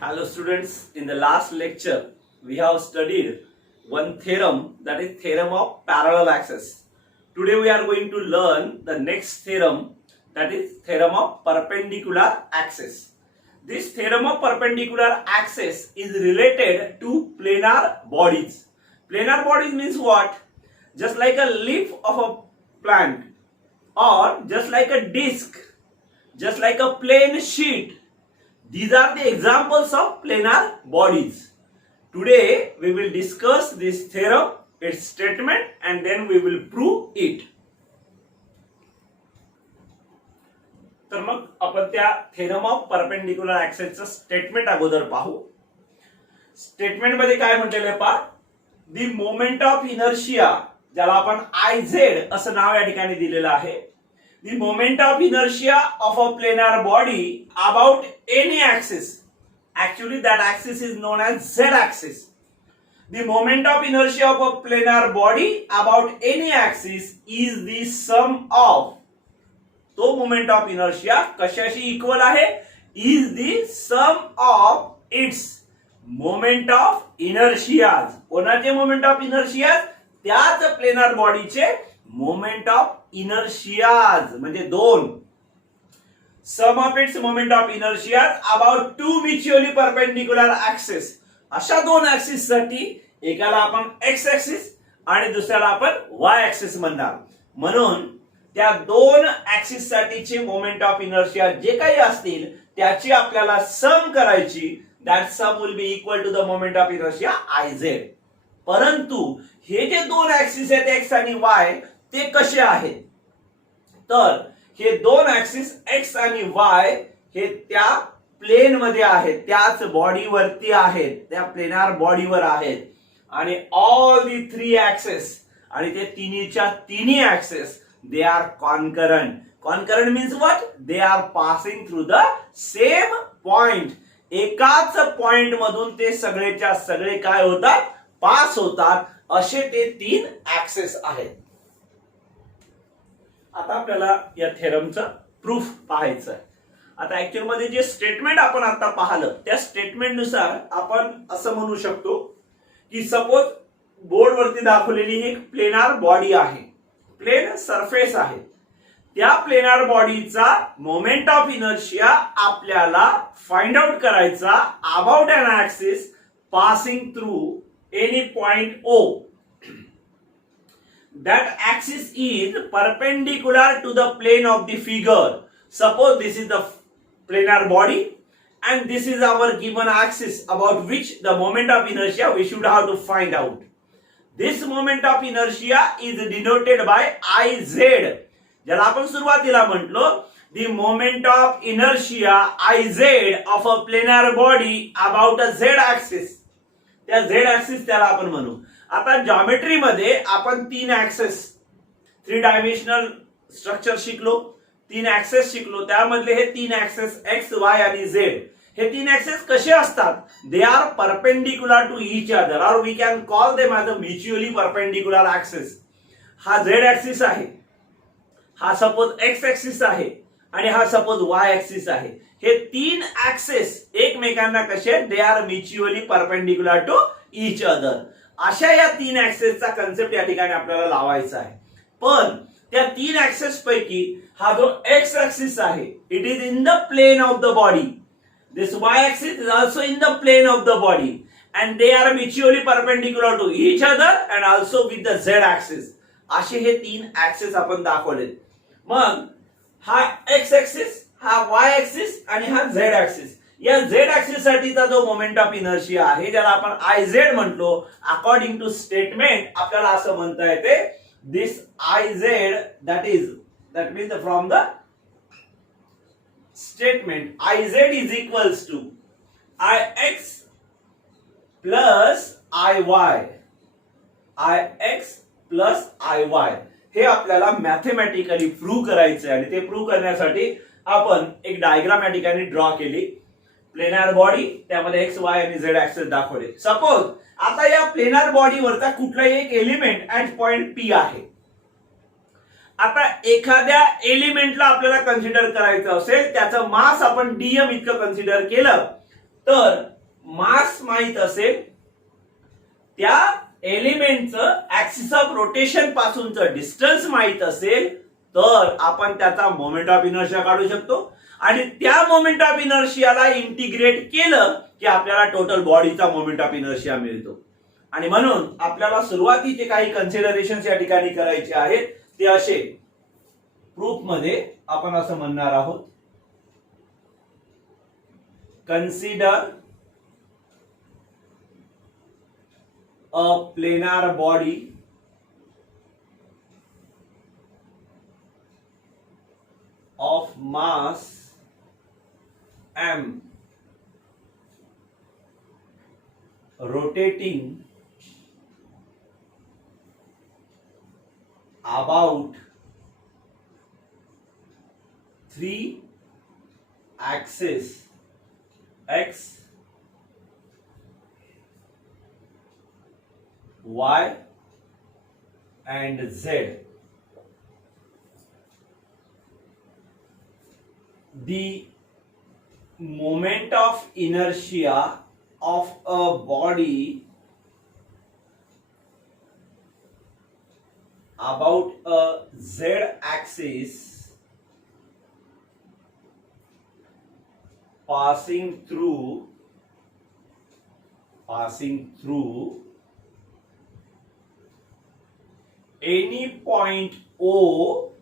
Hello students, in the last lecture we have studied one theorem, that is theorem of parallel axis. Today we are going to learn the next theorem, that is theorem of perpendicular axis. This theorem of perpendicular axis is related to planar bodies. Planar bodies means what? Just like a leaf of a plant, or just like a disc, just like a plain sheet. These are the examples of planar bodies. Today we will discuss this theorem, its statement, and then we will prove it. तर मग आपण त्या theorem of perpendicular ऍक्सिसचं statement अगोदर पाहू. Statement मध्ये काय म्हटलेलं आहे पहा, द मोमेंट ऑफ इनर्शिया, ज्याला आपण आय झेड असं नाव या ठिकाणी दिलेलं आहे. The moment of inertia of a planar body about any axis. Actually, that axis is known as z-axis. The moment of inertia of a planar body about any axis is the sum of. तो moment of inertia कशाशी equal आहे? Is the sum of its moment of inertia. कोणाचे moment of inertia? त्याच planar बॉडीचे moment of inertias, म्हणजे दोन. Sum of its moment of inertias about two mutually perpendicular axis. अशा दोन ऍक्सिस साठी एकाला आपण एक्स ऍक्सिस आणि दुसऱ्याला आपण वाय ऍक्सिस म्हणणार. म्हणून त्या दोन ऍक्सिस साठीचे मोमेंट ऑफ इनर्शिया जे काही असतील त्याची आपल्याला सम करायची. That sum will be equal to the moment of inertia I Z. परंतु हे जे दोन ऍक्सिस आहेत एक्स आणि वाय, ते कसे आहेत? तर हे दोन ऍक्सिस एक्स आणि वाय हे त्या प्लेन मध्ये आहेत, त्याच बॉडीवरती आहेत, त्या प्लेनार बॉडीवर आहेत. आणि ऑल दी थ्री ऍक्सिस, आणि ते तिन्हीच्या तिन्ही axis, they are concurrent. Concurrent means what? They are passing through the same point. एकाच पॉइंट मधून ते सगळेच्या सगळे काय होतात? पास होतात. असे ते तीन ऍक्सिस आहेत. आता आपल्याला या थेरमचा प्रूफ पाहायचं आहे. आता ऍक्च्युअल मध्ये जे स्टेटमेंट आपण आता पाहिलं त्या स्टेटमेंट नुसार आपण असं म्हणू शकतो की सपोज बोर्डवरती दाखवलेली एक प्लेनार बॉडी आहे, प्लेन सरफेस आहे. त्या प्लेनार बॉडीचा मोमेंट ऑफ इनर्शिया आपल्याला फाइंड आउट करायचा about an axis passing through any point O. That axis is perpendicular to the plane of the figure. Suppose this is the planar body and this is our given axis about which the moment of inertia we should have to find out. This moment of inertia is denoted by Iz. ज्याला आपण सुरुवातीला म्हटलो, the moment of inertia Iz of a planar body about a z axis. त्या z axis त्याला आपण म्हणू. आता geometry मध्ये आपण तीन ऍक्सेस, थ्री डायमेन्शनल स्ट्रक्चर शिकलो, तीन ऍक्सेस शिकलो. त्यामधले हे तीन ऍक्सेस एक्स, वाय आणि झेड, हे तीन ऍक्सेस कसे असतात? They are perpendicular to each other, और we can call them as a mutually perpendicular axes. हा झेड ऍक्सिस आहे, हा सपोज एक्स ऍक्सिस आहे आणि हा सपोज वाय ऍक्सिस आहे. हे तीन ऍक्सेस एकमेकांना कसे? They are mutually perpendicular to each other. अशा या तीन ऍक्सेसचा कन्सेप्ट या ठिकाणी आपल्याला लावायचा आहे. पण त्या तीन ऍक्सेस पैकी हा जो एक्स ऍक्सिस आहे, it is in the plane of the body. This Y axis is also in the plane of the body and they are mutually perpendicular to each other and also with the Z axis. असे हे तीन axes आपण दाखवले. मग हा X axis, हा Y axis आणि हा झेड ऍक्सिस, या झेड ऍक्सिस साठीचा जो मोमेंट ऑफ इनर्शिया आहे ज्याला आपण आय झेड म्हणतो, अकॉर्डिंग टू स्टेटमेंट आपल्याला असं म्हणता येते, this I Z that means from the statement I Z is equals to I X plus I Y. I X plus I Y हे आपल्याला मॅथमॅटिकली प्रूव्ह करायचं आहे. आणि ते प्रूव्ह करण्यासाठी आपण एक डायग्राम या ठिकाणी ड्रॉ केली. प्लेनार बॉडी, त्यामध्ये एक्स, वाय आणि झेड ऍक्सिस दाखवले. सपोज आता या प्लेनार बॉडीवरचा कुठलाही एक एलिमेंट ऍट पॉइंट P आहे. आता एखाद्या एलिमेंटला आपल्याला कन्सिडर करायचं असेल, त्याचं मास आपण dm इतकं कन्सिडर केलं तर मास माहित असेल, त्या एलिमेंटचं ऍक्सिस ऑफ रोटेशन पासूनचं डिस्टन्स माहित असेल, तर आपण त्याचा मोमेंट ऑफ इनर्शिया काढू शकतो आणि त्या मोमेंट ऑफ इनर्शियाला इंटिग्रेट केलं की आपल्याला टोटल बॉडीचा मोमेंट ऑफ इनर्शिया मिळतो. आणि म्हणून आपल्याला सुरुवातीचे काही कन्सिडरेशन्स या ठिकाणी करायचे आहेत. ते असे, प्रूफ मध्ये आपण असं म्हणणार आहोत, consider a planar body of mass m rotating about 3 axes x, y and z. The moment of inertia of a body about a z axis passing through any point O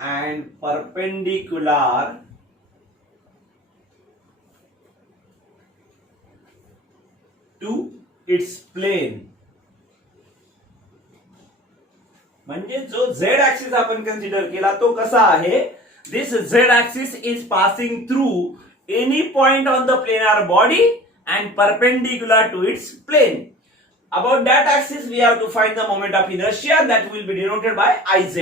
and perpendicular to its plane. म्हणजे जो z axis आपण consider केला तो कसा आहे, दिस z axis is passing through any point on the planar body and perpendicular to its plane. About that axis we have to find the moment of inertia that will be denoted by Iz.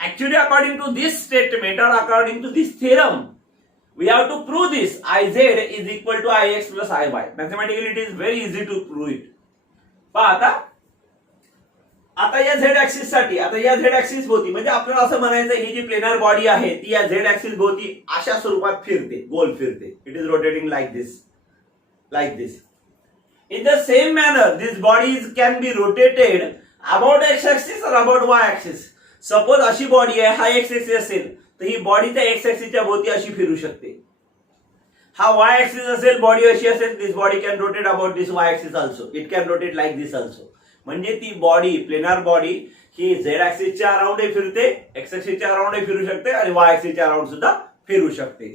Actually, according to this statement or according to this theorem, we have to prove this. Iz is equal to Ix plus Iy. Mathematically, it is very easy to prove it. पहा आता या Z axis साठी, आता या Z axis भोवती, म्हणजे आपल्याला असं म्हणायचं ही जी प्लेनर बॉडी आहे ती या झेड ऍक्सिस भोवती अशा स्वरूपात फिरते, गोल फिरते. It is rotating like this. In the same manner, this body can be rotated about x axis or about y axis. Suppose अशी बॉडी आहे, हा एक्स एक्सिस असेल तर ही बॉडी त्या एक्स ऍक्सिसच्या भोवती अशी फिरू शकते. हा वाय ऍक्सिस असेल, बॉडी अशी असेल, this body can rotate about this Y axis also. It can rotate like this also. म्हणजे ती बॉडी, प्लेनार बॉडी ही झेड ऍक्सिसच्या अराउंड फिरते, एक्स ऍक्सिसच्या अराउंड फिरू शकते आणि वाय ऍक्सिसच्या अराउंड सुद्धा फिरू शकते.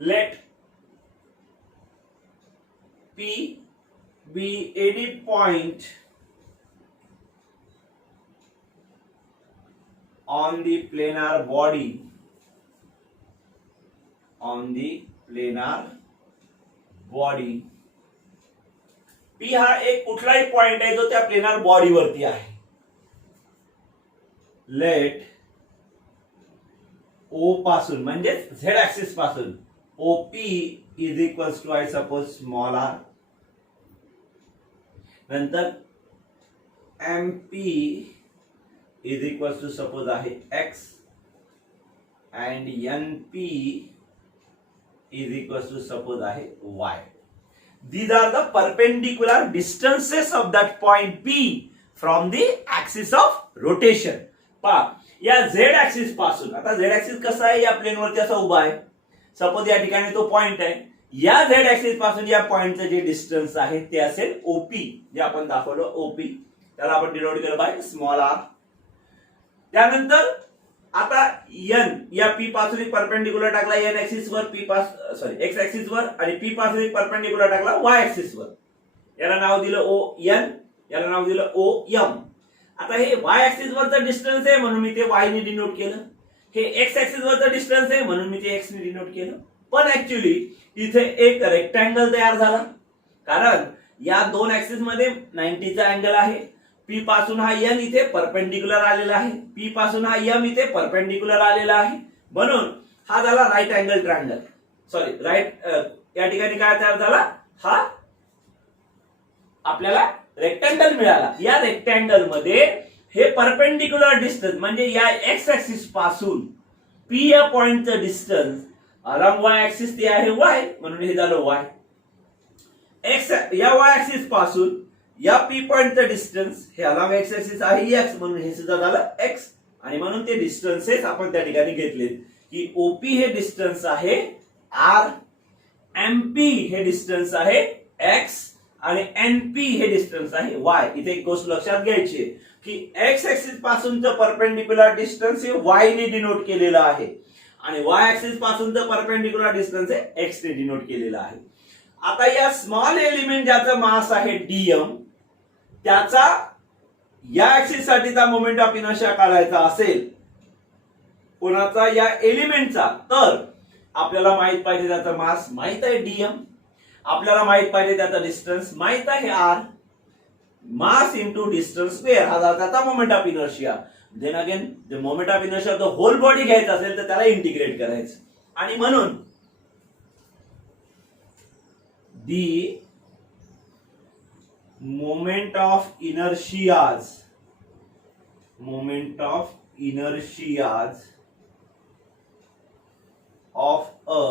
Let P be any point on the planar body, P हा एक कुठलाही पॉइंट आहे जो त्या प्लेनार बॉडी वरती आहे. लेट O पासून म्हणजे झेड ऍक्सिस पासून OP is equals to I suppose small r. नंतर MP is equals to suppose आहे x and NP is equals to suppose आहे y. These are the perpendicular distances of that point P from the axis of rotation. पहा या z axis पासून, आता z axis कसा आहे, या plain वरती असा उभा आहे. सपोज या ठिकाणी तो पॉइंट आहे, या झेड ऍक्सिस पासून या पॉइंटचं जे डिस्टन्स आहे ते असेल ओपी, जे आपण दाखवलं ओपी, त्याला आपण डिनोट केलं बाय स्मॉल आर. त्यानंतर आता n या p पासून एक परपेंडिक्युलर टाकला n ऍक्सिस वर, x ऍक्सिस वर, आणि p पासून एक परपेंडिक्युलर टाकला y ऍक्सिस वर. याला नाव दिलं o n, याला नाव दिलं o m. आता हे y ऍक्सिस वरचं डिस्टन्स आहे म्हणून मी ते y ने डिनोट केलं. हे एक्स ऍक्सिस वरचं डिस्टन्स आहे म्हणून मी ते एक्स ने डिनोट केलं. पण ऍक्च्युअली इथे एक रेक्टँगल तयार झाला, कारण या दोन ऍक्सिस मध्ये 90 चा अँगल आहे. P पासून हा n इथे परपेंडिक्युलर आलेला आहे, P पासून हा m इथे परपेंडिक्युलर आलेला आहे, म्हणून हा झाला राईट अँगल ट्रायंगल. या ठिकाणी काय तयार झाला, हा आपल्याला रेक्टँगल मिळाला. या रेक्टँगल मध्ये हे परपेंडिक्युलर डिस्टन्स म्हणजे या एक्स ऍक्सिस पासून P या पॉइंटचं डिस्टन्स अलॉंग वाय ऍक्सिस ते आहे वाय, म्हणून हे झालं वाय. एक्स या वाय ऍक्सिस पासून या पी पॉइंटचं डिस्टन्स हे अलॉंग एक्स ऍक्सिस आहे एक्स, म्हणून हे सुद्धा झालं एक्स. आणि म्हणून ते डिस्टन्सेस आपण त्या ठिकाणी घेतलेत की ओपी हे डिस्टन्स आहे आर, एमपी हे डिस्टन्स आहे एक्स आणि एनपी हे डिस्टन्स आहे वाय. इथे एक गोष्ट लक्षात घ्यायची की एक्स ऍक्सिस पासूनचं परपेंडिक्युलर डिस्टन्स हे वाय ने डिनोट केलेलं आहे आणि वाय ऍक्सिस पासूनचं परपेंडिक्युलर डिस्टन्स हे एक्स ने डिनोट केलेलं आहे. आता या स्मॉल एलिमेंट ज्याचं मास आहे डीएम, त्याचा या ऍक्सिस साठीचा मोमेंट ऑफ इनर्शिया काढायचा असेल कोणाचा, या एलिमेंटचा, तर आपल्याला माहित पाहिजे त्याचा मास माहित आहे डीएम, आपल्याला माहित पाहिजे त्याचा डिस्टन्स माहित आहे R. Mass into distance square हा झाला त्याचा moment of inertia. Then again the moment of inertia the whole body घ्यायचा असेल तर त्याला इंटिग्रेट करायचं. आणि म्हणून the moment of inertias of a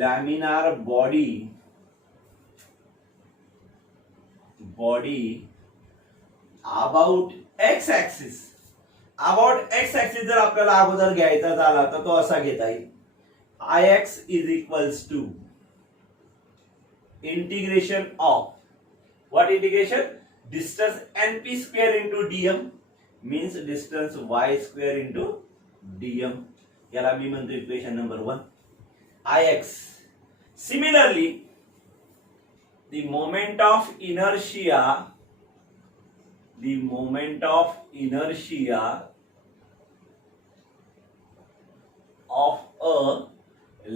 laminar body about x axis जर आपल्याला अगोदर घ्यायचा झाला तर तो असा घेता येईल. Ix is equals to integration of what integration? Distance np square into dm means distance y square into dm. याला मी म्हणतो equation number 1 Ix. Similarly, the moment of inertia of a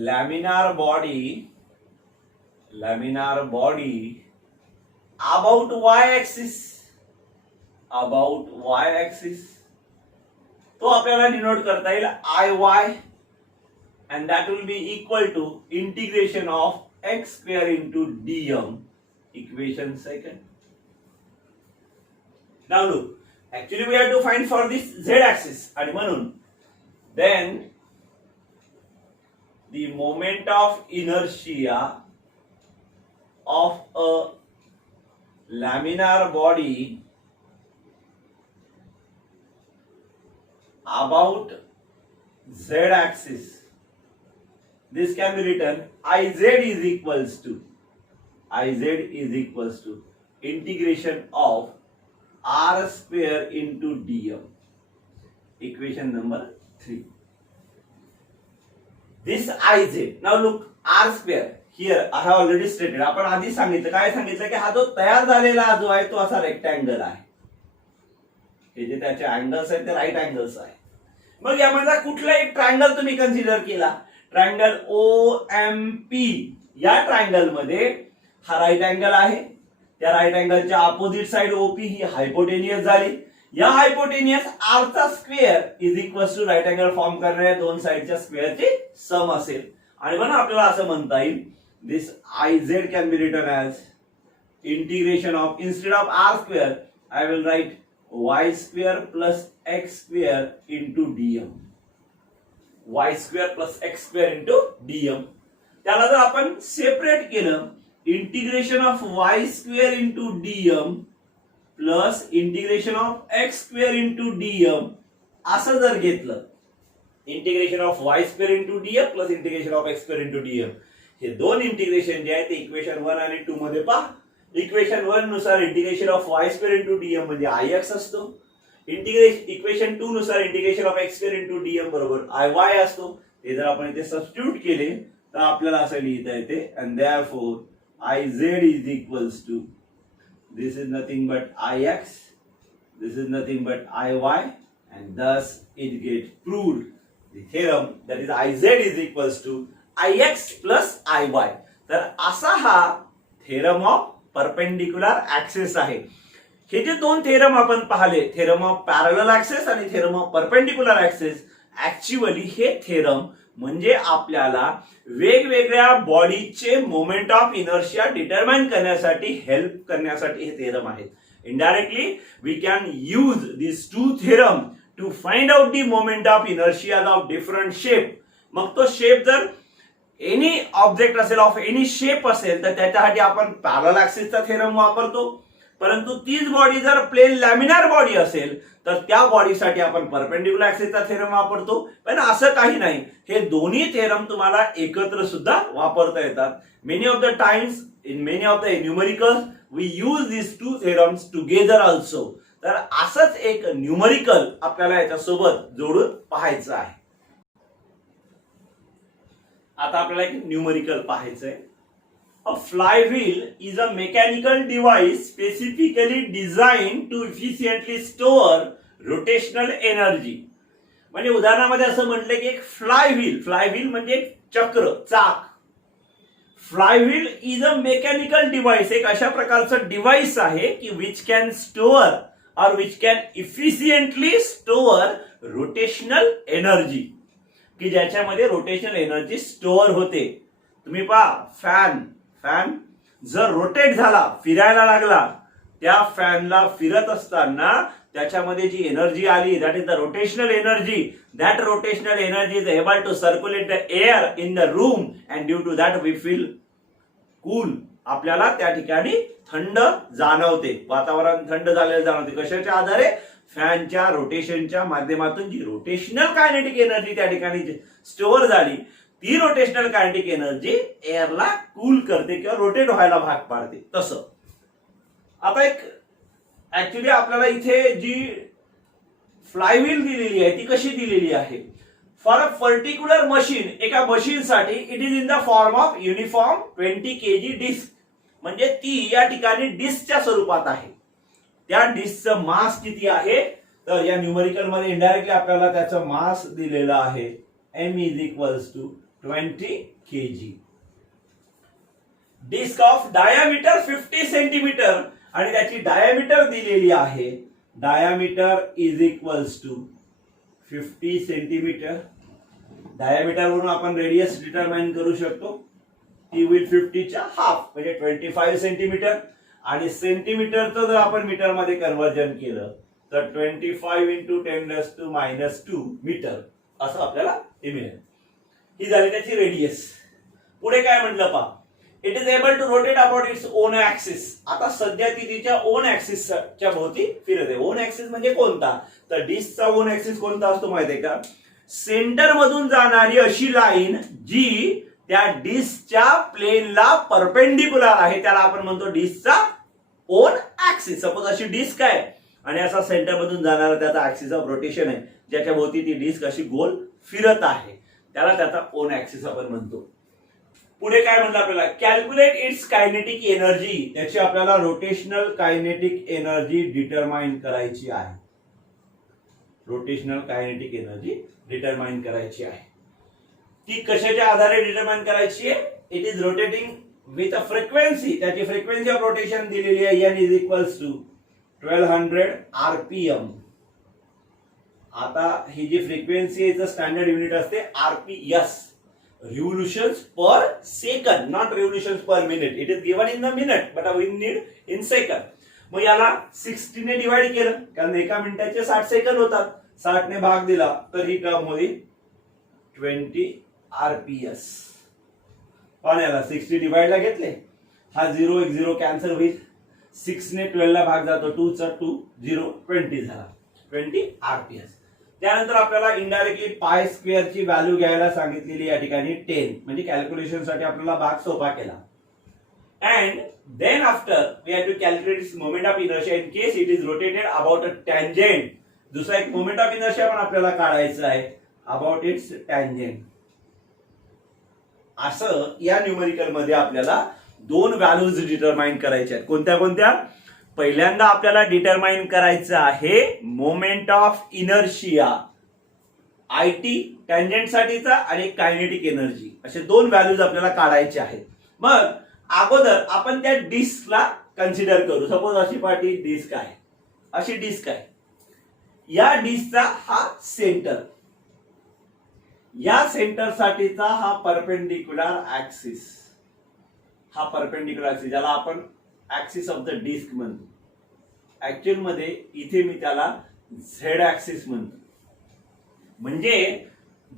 laminar body about y axis तो आपल्याला denote करता येईल Iy and that will be equal to integration of x square into dm, equation second. Now look, actually we have to find for this z axis आणि म्हणून then the moment of inertia of a laminar body about z axis, this can be written Iz is equals to integration of r square into dm, equation number 3. This Iz, now look, r square here I have already stated, आपण आधी सांगितलं, काय सांगितलं की हा जो तयार झालेला जो आहे तो असा रेक्टँगल आहे, हे जे त्याचे अँगल्स आहेत ते राईट अँगल्स आहे. मग यामधला कुठला एक ट्रायंगल तुम्ही कन्सिडर केला, ट्रायंगल OMP, या ट्रायंगल मध्ये हा राईट अँगल आहे, त्या राईट अँगलच्या अपोजिट साइड OP ही हायपोटेनियस झाली. या हायपोटेनियस r चा square is equals to right angle form करणाऱ्या दोन साइडच्या स्क्वेअरचे सम असेल. आणि म्हणून आपल्याला असं म्हणता येईल दिस Iz can be written as integration of, instead of r square I will write y square plus x square into dm. y square plus x square into dm. त्याला जर आपण सेपरेट केलं, integration of y square into dm plus integration of x square into dm असं जर घेतलं, integration of y square into dm plus integration of x square into dm, हे दोन integration जे आहे ते इक्वेशन 1 आणि 2 मध्ये पहा. इक्वेशन 1 नुसार integration of y square into DM म्हणजे Ix असतो, इक्वेशन 2 नुसार integration of x square into DM बरोबर Iy असतो. ते जर आपण इथे सबस्टिट्यूट केले तर आपल्याला असं लिहिता येते and therefore Iz is equals to, this is nothing but Ix, this is nothing but Iy, and thus it gets proved the theorem that is Iz is equals to Ix plus Iy. तर असा हा theorem of perpendicular axis आहे. हे जे दोन theorem आपण पाहिले, theorem of parallel axis आणि theorem of perpendicular axis, actually हे थेरम म्हणजे आपल्याला वेगवेगळ्या बॉडीचे मोमेंट ऑफ इनर्शिया डिटरमाइन करण्यासाठी हेल्प करण्यासाठी हे थेरम आहेत. Indirectly we can use this two theorem to find out the moment of inertia of different shape मग तो शेप जर एनी ऑब्जेक्ट असेल, ऑफ एनी शेप असेल, तर त्याच्यासाठी आपण पॅरलल ऍक्सिसचा थेरम वापरतो. परंतु तीच बॉडी जर प्लेन लॅमिनार बॉडी असेल तर त्या बॉडीसाठी आपण परपेंडिक्युलर ऍक्सिसचा थेरम वापरतो. पण असं काही नाही, हे दोन्ही थेरम तुम्हाला एकत्र सुद्धा वापरता येतात. Many of the times in many of the numericals we use this two theorems together also. तर असंच एक न्यूमेरिकल आपल्याला याच्यासोबत जोडून पाहायचं आहे. आता आपल्याला एक numerical पाहायचंय. A flywheel is a mechanical device specifically designed to efficiently store rotational energy. म्हणजे उदाहरणामध्ये असं म्हटलं की एक फ्लायव्हील म्हणजे एक चक्र, चाक. Flywheel is a mechanical device, एक अशा प्रकारचं डिव्हाइस आहे की विच कॅन स्टोअर और which can efficiently store rotational energy, की ज्याच्यामध्ये रोटेशनल एनर्जी स्टोअर होते. तुम्ही पहा, फॅन जर रोटेट झाला, फिरायला लागला, त्या फॅनला फिरत असताना त्याच्यामध्ये जी एनर्जी आली, that is the rotational energy. That rotational energy is able to circulate the air in the room and due to that we feel cool. आपल्याला त्या ठिकाणी थंड जाणवते, वातावरण थंड झालेलं जाणवते. कशाच्या आधारे? फॅनच्या रोटेशनच्या माध्यमातून जी रोटेशनल कायनेटिक एनर्जी त्या ठिकाणी स्टोअर झाली, ती रोटेशनल कायनेटिक एनर्जी एअरला कूल करते किंवा रोटेट व्हायला भाग पाडते. तसं आता एक ऍक्च्युली आपल्याला इथे जी फ्लायव्हील दिलेली आहे ती कशी दिलेली आहे? फॉर अ पर्टिक्युलर मशीन, एका मशीनसाठी it is in the form of uniform 20 kg disc. म्हणजे ती या ठिकाणी डिस्कच्या स्वरूपात आहे. त्या डिस्कचं मास किती आहे? तर या न्यूमेरिकल मध्ये इनडायरेक्टली आपल्याला त्याचं मास दिलेलं आहे. M is equals to 20 kg. Disc of diameter 50 centimetre आणि त्याची डायामीटर दिलेली आहे. Diameter is equals to 50 centimetre. Diameter वरून आपण रेडियस डिटरमाइन करू शकतो. ती होईल 50 च्या हाफ म्हणजे 25 सेंटीमीटर. आणि सेंटीमीटरचं जर आपण मीटर मध्ये कन्व्हर्जन केलं तर 25 इंटू 10⁻²मीटर असं आपल्याला हे मिळेल. ही झाली त्याची रेडियस. पुढे काय म्हटलं पहा, it is able to rotate about its own axis. आता सध्या ती तिच्या ओन ऍक्सिसच्या भोवती फिरत आहे. ओन ऍक्सिस म्हणजे कोणता? तर डिस्कचा ओन ऍक्सिस कोणता असतो माहिती आहे का? सेंटर मधून जाणारी अशी लाईन जी त्या डिस्कच्या प्लेनला परपेंडिक्युलर आहे, त्याला आपण म्हणतो डिस्कचा ओन ऍक्सिस. सपोज अशी डिस्क आहे आणि असा सेंटर मधून जाणारा त्याचा ऍक्सिस ऑफ रोटेशन आहे, ज्याच्या भोवती ती डिस्क अशी गोल फिरत आहे, त्याला त्याचा ओन ऍक्सिस आपण म्हणतो. पुढे काय म्हणलं आपल्याला? Calculate it's kinetic energy. त्याची आपल्याला रोटेशनल कायनेटिक एनर्जी डिटरमाइन करायची आहे. रोटेशनल कायनेटिक एनर्जी डिटरमाइन करायची आहे. ती कशाच्या आधारे डिटरमाइन करायची आहे? It is rotating with a frequency. त्याची फ्रिक्वेन्सी ऑफ रोटेशन दिलेली आहे, n is equals to 1200 RPM. आता ही जी फ्रिक्वेन्सी आहे स्टँडर्ड युनिट असते RPS, revolutions per second, not revolutions per minute. It is given in the minute but we need in second. मग याला 60 ने डिवाइड केलं, कारण एका मिनिटाचे 60 सेकंद होतात. 60 ने भाग दिला तर ही टर्म होईल 20 RPS. पण याला 60 डिवाइडला घेतले, हा 0 एक 0 कॅन्सल होईल. 6 ने 12 ला भाग जातो, 2 चा 2 0 20 झाला, 20 RPS. त्यानंतर आपल्याला इनडायरेक्टली पाय स्क्वेअरची व्हॅल्यू घ्यायला सांगितलेली या ठिकाणी 10, म्हणजे कॅल्क्युलेशन साठी आपल्याला भाग सोपा केला. And then after we have to calculate its moment of inertia in case it is rotated about a tangent. दुसरा एक मोमेंट ऑफ इनर्शिया पण आपल्याला काढायचं आहे, अबाउट इट्स टँजेंट. असं या न्यूमेरिकल मध्ये आपल्याला दोन व्हॅल्यूज डिटरमाइन करायच्या आहेत. कोणत्या कोणत्या? पहिल्यांदा आपल्याला डिटरमाइन करायचं आहे moment of inertia, IT tangent साठीचा आणि कायनेटिक एनर्जी, असे दोन व्हॅल्यूज आपल्याला काढायचे आहेत. मग अगोदर आपण त्या डिस्कला कन्सिडर करू. सपोज अशी पाठी डिस्क आहे, अशी डिस्क आहे. या डिस्कचा हा सेंटर, या सेंटर साठीचा हा परपेंडिक्युलर ऍक्सिस, हा परपेंडिक्युलर ऍक्सिस ज्याला आपण ऍक्सिस ऑफ द डिस्क म्हणतो. ऍक्च्युअल मध्ये इथे मी त्याला झेड ऍक्सिस म्हणतो. म्हणजे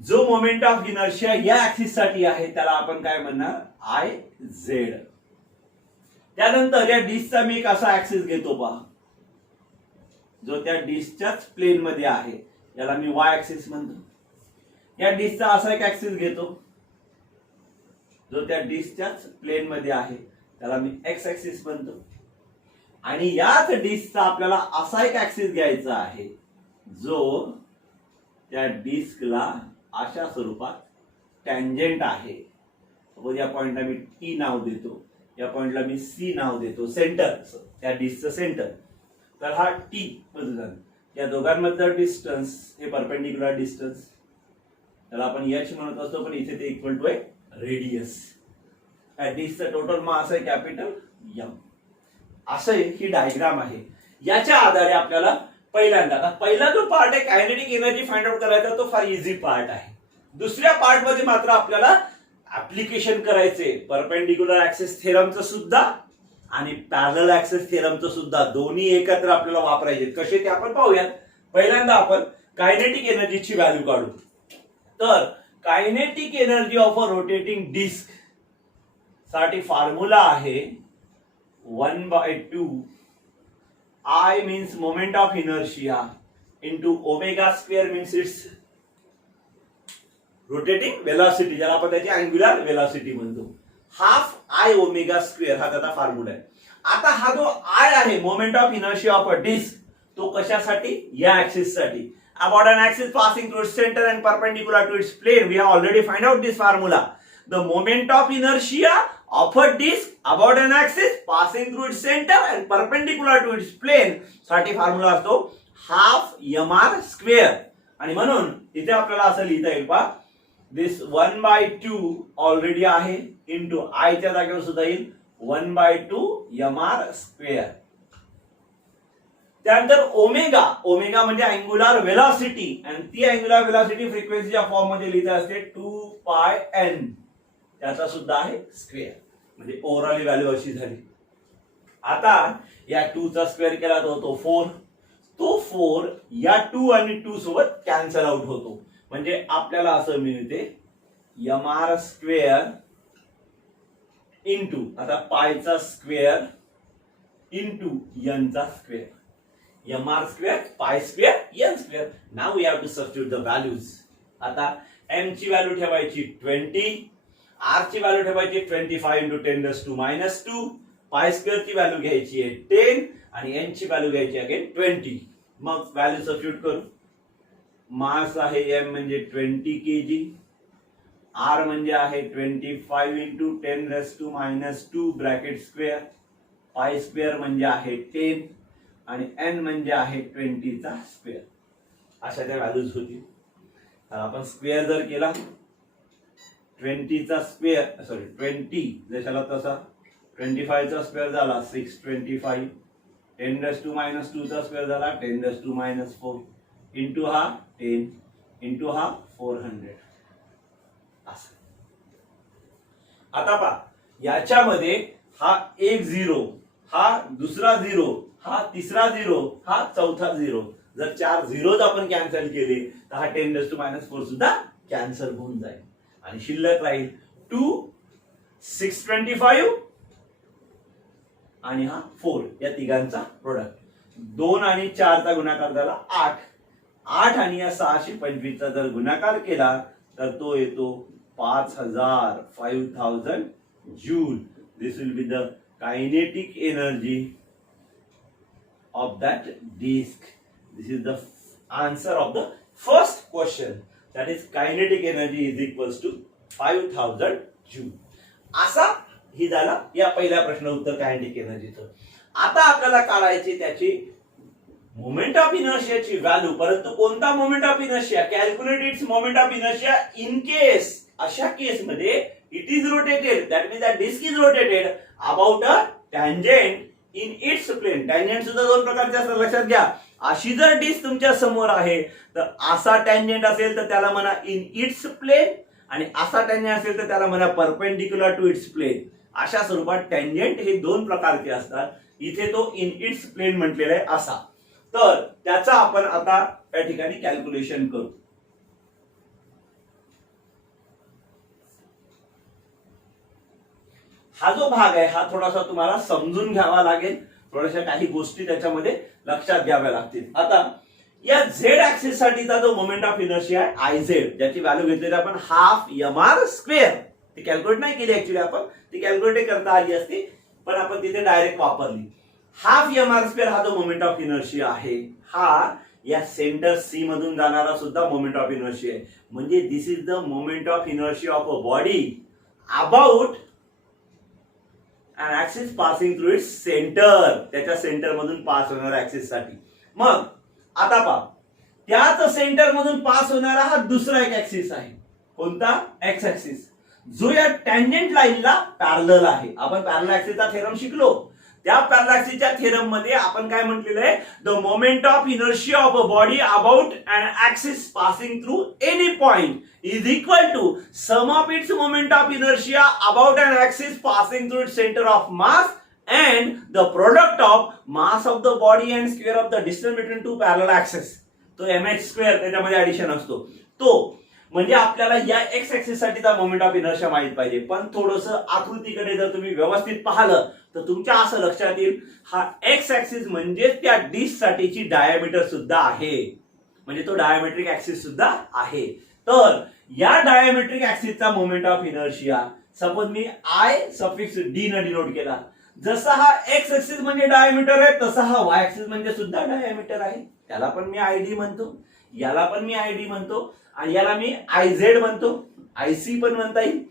जो मोमेंट ऑफ इनर्शिया या ऍक्सिस साठी आहे त्याला आपण काय म्हणणार, आय झेड. त्यानंतर या डिस्कचा मी एक असा ऍक्सिस घेतो पहा, जो त्या डिस्कच्याच प्लेन मध्ये आहे, याला मी वाय ऍक्सिस म्हणतो. या डिस्कचा असा एक ऍक्सिस घेतो जो त्या डिस्कच्याच प्लेन मध्ये आहे, त्याला मी एक्स ऍक्सिस म्हणतो. आणि याच डिस्कचा आपल्याला असा एक ऍक्सिस घ्यायचा आहे जो त्या डिस्कला अशा स्वरूपात टँजेंट आहे. सपोज या पॉइंटला मी टी नाव देतो, या पॉइंटला मी सी नाव देतो, सेंटर, त्या डिस्कचं सेंटर. तर हा टी बाजूला, या दोघांमधलं डिस्टन्स हे परपेंडिक्युलर डिस्टन्स, त्याला आपण एच म्हणत असतो, पण इथे ते इक्वल टू आहे रेडियस. या डिस्कचं टोटल मास आहे कॅपिटल एम. असं ही डायग्राम आहे. याच्या आधारे आपल्याला पहिला जो पार्ट आहे कायनेटिक एनर्जी फाइंड आउट करायचा, तो फार इझी पार्ट आहे. दुसऱ्या पार्ट मध्ये मात्र आपल्याला ऍप्लिकेशन करायचे परपेंडिक्युलर ऍक्सिस थेरमचं सुद्धा आणि पॅरलल ऍक्सिस थेरमचं सुद्धा, दोन्ही एकत्र आपल्याला वापरायचे. कसे ते आपण पाहूयात. पहिल्यांदा आपण कायनेटिक एनर्जीची व्हॅल्यू काढू. तर kinetic energy of a rotating disc साठी फॉर्म्युला आहे 1/2 I means moment of inertia into omega square means its rotating velocity, ज्याला आपण त्याची अँग्युलर वेलोसिटी म्हणतो. हाफ आय ओमेगा स्क्वेअर हा त्याचा फॉर्म्युला आहे. आता हा जो आय आहे moment of inertia of a disc, तो कशासाठी, या ऍक्सिस साठी. About an axis passing through its center and perpendicular to its plane, we have already find out this formula. The moment of inertia of a disk about an axis passing through its center and perpendicular to its plane साठी formula असतो half mr square. आणि म्हणून इथे आपल्याला असं लिहिता येईल पहा, दिस 1/2 ऑलरेडी आहे इंटू आय च्या जागेवर सुद्धा येईल 1/2 mr स्क्वेअर. त्यानंतर ओमेगा, ओमेगा म्हणजे अँग्युलर वेलोसिटी, आणि ती अँग्युलर वेलोसिटी फ्रिक्वेन्सीच्या फॉर्म मध्ये लिहिता असते 2πn, त्याचा सुद्धा आहे स्क्वेअर. म्हणजे ओव्हरऑल व्हॅल्यू अशी झाली. आता या 2 चा स्क्वेअर केला तो होतो 4. तो 4 या 2 आणि 2 सोबत कॅन्सल आउट होतो. म्हणजे आपल्याला असं मिळते mr स्क्वेअर इंटू आता पायचा स्क्वेअर इंटू n चा square. mr square pi square n square. Now we have to substitute the values. आता m ची व्हॅल्यू ठेवायची 20, r ची व्हॅल्यू ठेवायची 25 इंटू 10⁻², पाय स्क्वेअर ची व्हॅल्यू घ्यायची आहे 10 आणि n ची व्हॅल्यू घ्यायची आहे 20. मग व्हॅल्यू सबस्टिट्यूट करू. मास आहे m म्हणजे 20 kg, r म्हणजे आहे 25 into 10⁻² bracket square, pi square म्हणजे आहे 10 आणि n म्हणजे आहे 20 चा स्क्वेअर. अशा त्या व्हॅल्यूज होती. आपण स्क्वेअर जर केला 20 चा स्क्वेअर, सॉरी 20 जशाला तसा 25 चा स्क्वेअर झाला 625, 10⁻² चा स्क्वेअर झाला 10⁻⁴ इंटू हा 10 इंटू हा 400. असं. आता पहा याच्यामध्ये हा एक 0, हा दुसरा 0, हा तिसरा 0, हा चौथा 0. जर 4 झिरोज आपण कॅन्सल केले तर हा 10⁻⁴ सुद्धा कॅन्सल होऊन जाईल आणि शिल्लक राहील 2, 625 आणि हा 4, या तिघांचा प्रोडक्ट. 2 आणि 4 चा गुणाकार झाला 8. 8 आणि या 625 चा जर गुणाकार केला तर तो येतो 5000 joule. This will be the kinetic energy of that disk. This is the answer of the first question, that is kinetic energy is equals to 5000 joule. असा ही झाला या पहिल्या प्रश्न उत्तर कायनेटिक एनर्जीचं. आता आपल्याला काढायची त्याची मोमेंट ऑफ इनर्शियाची व्हॅल्यू. परंतु कोणता moment of inertia, calculate its moment of inertia in case, अशा केस मध्ये it is rotated, that means that disc is rotated about a tangent in its plane. Tangent सुद्धा दोन प्रकारचे असतात लक्षात घ्या. अशी जर डिस्क तुमच्या समोर आहे तर असा टँजेंट असेल तर त्याला म्हणा इन इट्स प्लेन, आणि असा टँजेंट असेल तर त्याला म्हणा परपेंडिक्युलर टू इट्स प्लेन. अशा स्वरूपात टँजेंट हे दोन प्रकारचे असतात. इथे तो इन इट्स प्लेन म्हटलेला आहे असा. तर त्याचा आपण आता या ठिकाणी कॅल्क्युलेशन करू. हा जो भाग आहे हा थोडासा तुम्हाला समजून घ्यावा लागेल, थोड्याशा काही गोष्टी त्याच्यामध्ये लक्षात घ्याव्या लागतील. आता या झेड ऍक्सिस साठीचा जो मोमेंट ऑफ इनर्शिया आहे आय झेड, ज्याची व्हॅल्यू घेतलेली आपण हाफ एम आर स्क्वेअर. ती कॅल्क्युलेट नाही केली ऍक्च्युली आपण, ती कॅल्क्युलेट करता आली असती पण आपण तिथे डायरेक्ट वापरली. हाफ एम आर स्क्वेअर हा जो मोमेंट ऑफ इनर्शिया आहे हा या सेंटर सी मधून जाणारा सुद्धा मोमेंट ऑफ इनर्शिया आहे. म्हणजे this is the moment of inertia of a body about an axis passing through its center, त्याच्या सेंटर मधून पास होणाऱ्या ऍक्सिस साठी. मग आता पहा, त्याच सेंटर मधून पास होणारा हा दुसरा एक ऍक्सिस आहे. कोणता? एक्स ऍक्सिस, जो या टँजंट लाईनला पॅरलल आहे. आपण पॅरलल ऍक्सिसचा थेरम शिकलो. त्या पॅरलल ऍक्सिसच्या थेरम मध्ये आपण काय म्हटलेलं आहे? The moment of inertia of a body about an axis passing through any point is equal to sum of its moment of inertia about an axis passing through its center of mass and the product of mass of the body and square of the distance between two parallel axes. तो mh square त्याच्यामध्ये addition असतो. तो म्हणजे आपल्याला या x axis साठीचा moment of inertia माहित पाहिजे. पण थोडंसं आकृतीकडे जर तुम्ही व्यवस्थित पाहिलं तर तुमच्या असं लक्षात येईल, हा एक्स ऍक्सिस म्हणजे त्या डिस्क साठीची डायमीटर सुद्धा आहे, म्हणजे तो डायमेट्रिक ऍक्सिस सुद्धा आहे. तर या डायमेट्रिक ऍक्सिसचा मोमेंट ऑफ इनर्शिया सपोज मी आय सफिक्स डी न डिनोट केला. जसा हा एक्स ऍक्सिस म्हणजे डायमीटर आहे तसा हा वाय ऍक्सिस म्हणजे सुद्धा डायमीटर आहे. त्याला पण मी आयडी म्हणतो, याला पण मी आयडी म्हणतो आणि याला मी आयझेड म्हणतो, आयसी पण म्हणता येईल.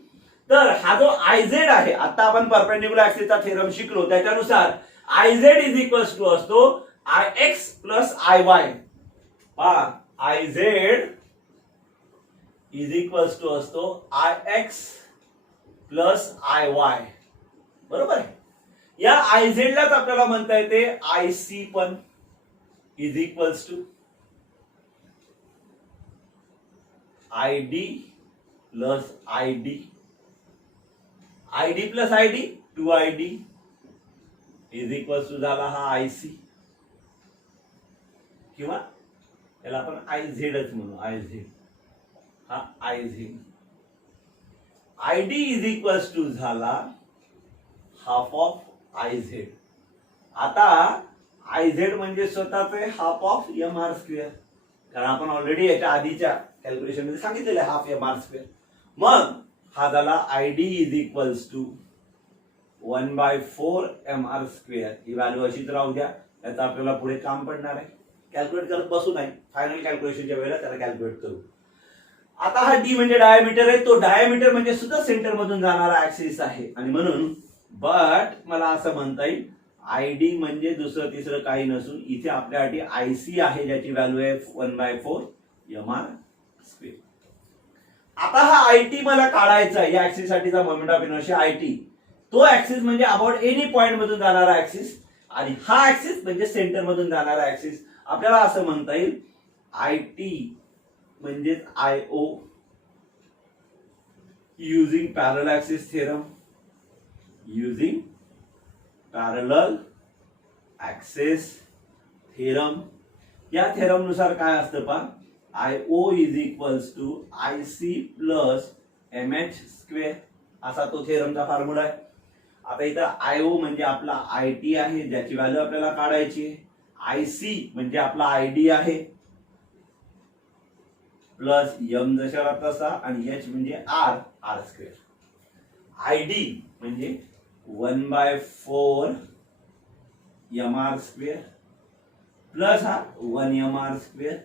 तर हा जो आयझेड आहे, आता आपण परपेंडिक्युलर ऍक्सिसचा थेरम शिकलो त्याच्यानुसार आयझेड इज इक्वल्स टू असतो I X plus I Y. IZ is equals to असतो I X plus I Y. बरोबर आहे. या आयझेडलाच आपल्याला म्हणता येते आयसी पण is equals to ID plus ID. ID plus ID 2ID is equal to झाला हा आयसी, किंवा याला आपण आयझेडच म्हणू. आयझेड हा I Z. I D is equal to झाला हाफ ऑफ आयझेड. आता आयझेड म्हणजे स्वतःचे half of M R square, कारण आपण ऑलरेडी याच्या आधीच्या कॅल्क्युलेशन मध्ये सांगितलेलं आहे हाफ एम आर स्क्वेअर. मग हा झाला I D is equals to 1/4 M R square. ही व्हॅल्यू अशीच राहू द्या, त्याचा आपल्याला पुढे काम पडणार आहे. कॅल्क्युलेट करत बसू नाही, फायनल कॅल्क्युलेशनच्या वेळेला त्याला कॅल्क्युलेट करू. आता हा डी म्हणजे डायमीटर आहे. तो डायमीटर म्हणजे सुद्धा सेंटर मधून जाणारा ऍक्सिस आहे आणि म्हणून बट मला असं म्हणता येईल आयडी म्हणजे दुसरं तिसरं काही नसून इथे आपल्यासाठी आयसी आहे, ज्याची व्हॅल्यू आहे 1/4 एम आर स्क्वेअर. आता हा आयटी मला काढायचा आहे, या ऍक्सिस साठीचा मोमेंट ऑफ इनर्शिया आयटी. तो ऍक्सिस म्हणजे अबाउट एनी पॉइंट मधून जाणारा ऍक्सिस आणि हा ऍक्सिस म्हणजे सेंटर मधून जाणारा ऍक्सिस. आपल्याला असं म्हणता येईल आयटी म्हणजे I O using parallel axis theorem. Using parallel axis theorem. या थेरम नुसार काय असतं पहा, I O is equals to I C plus M H square, असा तो थेरमचा फॉर्म्युला आहे. आता इथं आयओ म्हणजे आपला आयटी आहे, ज्याची व्हॅल्यू आपल्याला काढायची आहे. आयसी म्हणजे आपला आयडी आहे प्लस एम जशाला तसा आणि एच म्हणजे आर, आर स्क्वेअर. आयडी म्हणजे 1/4 एम आर स्क्वेअर प्लस हा 1 एम आर स्क्वेअर.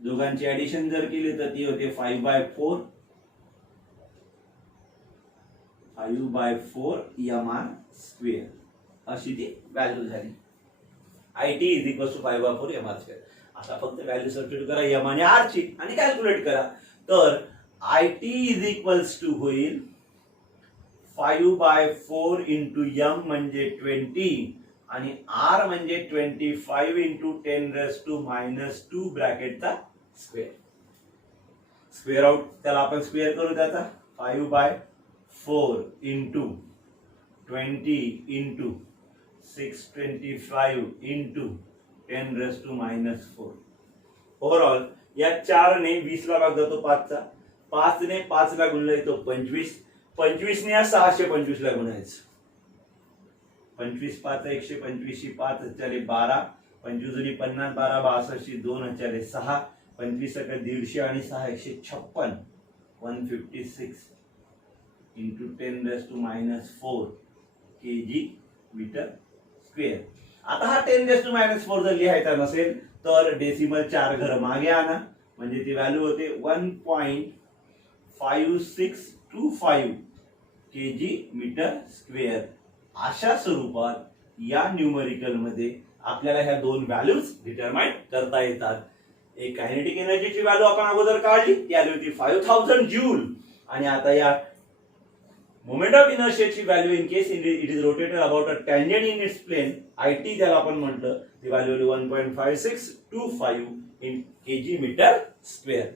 दोघांची ऍडिशन जर केली तर ती होते 5/4 एम आर स्क्वेअर, अशी ती व्हॅल्यू झाली. I T is equal to 5/4 M R square. आता फक्त व्हॅल्यू सबस्टिट्यूट करा एम आणि आर ची आणि कॅल्क्युलेट करा. तर आयटी इज इक्वल्स टू होईल 5/4 इंटू एम म्हणजे 20 आणि आर म्हणजे 25 इंटू 10⁻⁻² ब्रॅकेटचा स्क्वेअर. स्क्वेअर आउट त्याला आपण स्क्वेअर करू त्याचा 5/4 इंटू 20 इंटू 625 इंटू 10⁻⁻⁴. ओव्हरऑल या 4 ने 20 ला भाग जातो 5 चा, 5 ने 5 ला गुणला येतो 25, 25 ने 625 ला गुणायचं. 25 5 125 5 चले 12, 25 दुनी 50 12 62 2 चले 6, 25 150 आणि 6 156 156 इंटू 10⁻⁴ kg मीटर स्क्वेअर. आता हा 10⁻⁴ जर लिहायचा नसेल तर डेसिमल 4 घर मागे आणा, म्हणजे ती व्हॅल्यू होते 1.5625 kg मीटर स्क्वेअर. अशा स्वरूपात या न्यूमरिकल मध्ये आपल्याला ह्या दोन व्हॅल्यूज डिटरमाइन करता येतात. एक कायनेटिक एनर्जीची व्हॅल्यू आपण अगोदर काढली, ती आली होती 5000 जूल. आणि आता या मोमेंट ऑफ इनर्शियाची value in case it is rotated about a tangent in its plane, IT ज्याला आपण म्हटलं, ती व्हॅल्यू 1.5625 इन kg मीटर स्क्वेअर.